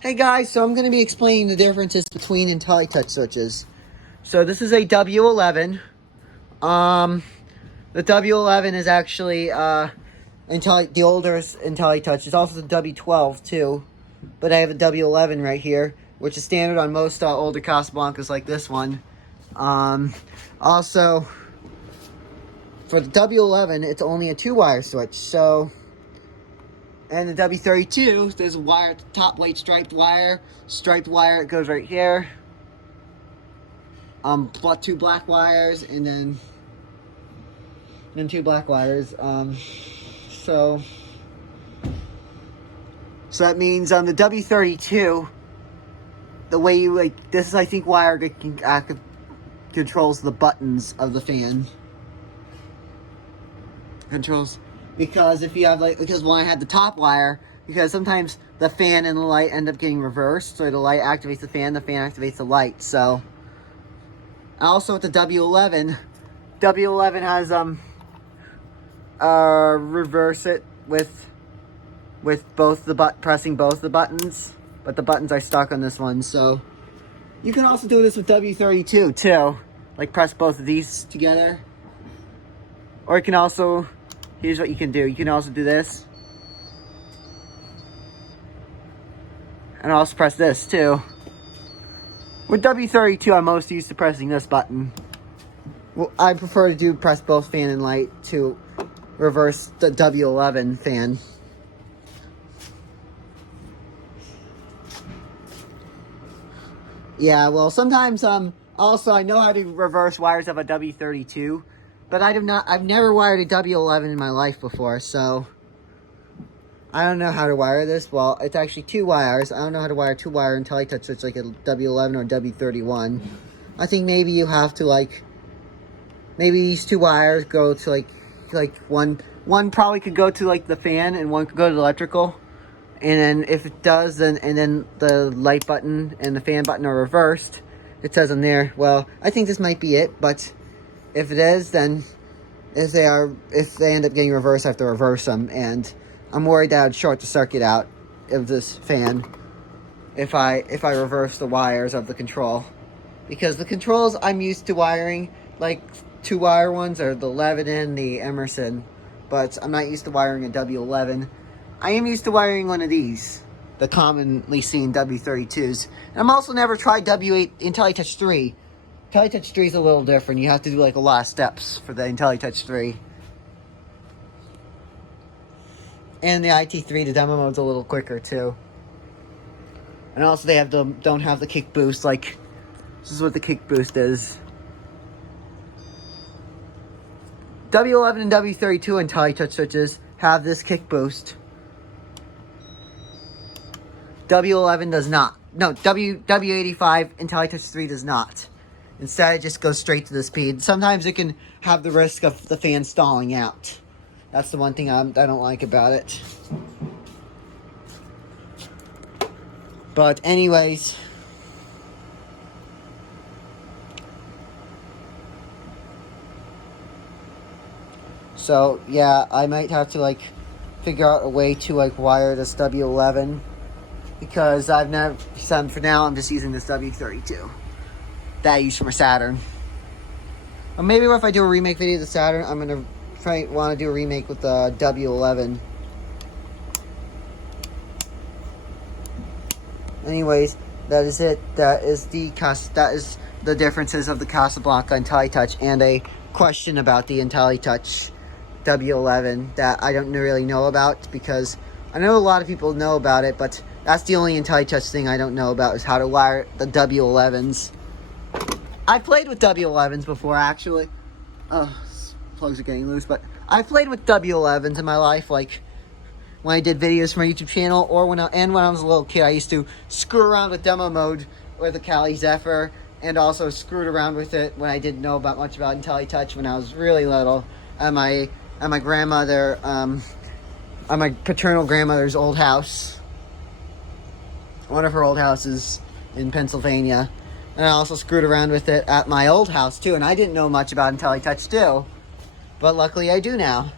Hey guys, so I'm going to be explaining the differences between IntelliTouch switches. So this is a W11. The W11 is actually the older IntelliTouch. It's also the W12 too, but I have a W11 right here, which is standard on most older Casablancas like this one. Also, for the W11, it's only a 2-wire switch. So. And the W32, there's a wire at the top, white striped wire. Striped wire, it goes right here. Two black wires, and then two black wires. So that means on the W32, the way you this is I think wire that controls the buttons of the fan. Because if you have because when I had the top wire, because sometimes the fan and the light end up getting reversed, so the light activates the fan activates the light. So also with the W11 has reverse it with pressing both the buttons, but the buttons are stuck on this one. So you can also do this with W32 too, like press both of these together, or you can also. Here's what you can do. You can also do this. And also press this too. With W32, I'm most used to pressing this button. Well, I prefer to press both fan and light to reverse the W11 fan. Yeah, well, sometimes, also I know how to reverse wires of a W32. But I've never wired a W11 in my life before, so I don't know how to wire this. Well, it's actually 2 wires. I don't know how to wire 2-wire IntelliTouch switch like a W11 or W31. I think maybe you have to maybe these 2 wires go to one probably could go to the fan and one could go to the electrical. And then if it does, and then the light button and the fan button are reversed. It says on there. Well, I think this might be it, but if it is, then if they end up getting reversed, I have to reverse them, and I'm worried that I'd short the circuit out of this fan if I reverse the wires of the control, because the controls I'm used to wiring, like 2-wire ones, are the Leviton, the Emerson, but I'm not used to wiring a W11. I am used to wiring one of these, the commonly seen W32s, and I'm also never tried W8 IntelliTouch 3. IntelliTouch 3 is a little different. You have to do a lot of steps for the IntelliTouch 3. And the IT3, the demo mode's a little quicker too. And also they don't have the kick boost. This is what the kick boost is. W11 and W32 IntelliTouch switches have this kick boost. W11 does not. No, W85 IntelliTouch 3 does not. Instead, it just goes straight to the speed. Sometimes it can have the risk of the fan stalling out. That's the one thing I don't like about it. But anyways. So, yeah, I might have to, figure out a way to, wire this W11. Because for now, I'm just using this W32. That I use for my Saturn. Or maybe if I do a remake video of the Saturn, I'm going to want to do a remake with the W11. Anyways, that is it. That is the differences of the Casablanca IntelliTouch, and a question about the IntelliTouch W11 that I don't really know about, because I know a lot of people know about it, but that's the only IntelliTouch thing I don't know about, is how to wire the W11s. I played with W11s before, actually. Oh, plugs are getting loose, but I played with W11s in my life, when I did videos for my YouTube channel, or when I was a little kid. I used to screw around with demo mode with the Kali Zephyr, and also screwed around with it when I didn't know much about IntelliTouch when I was really little, at my grandmother, at my paternal grandmother's old house. One of her old houses in Pennsylvania. And I also screwed around with it at my old house, too. And I didn't know much about IntelliTouch, too. But luckily I do now.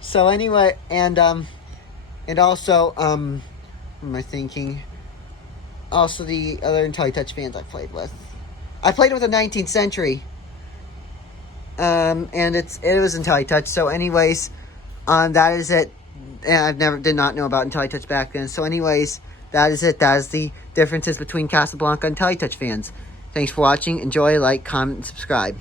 So anyway, and also, What am I thinking? Also, the other IntelliTouch fans I played with. I played with a 19th century. And it was IntelliTouch. So anyways, that is it. And I did not know about IntelliTouch back then. So anyways, that is it. That is the differences between Casablanca and IntelliTouch fans. Thanks for watching. Enjoy, like, comment, and subscribe.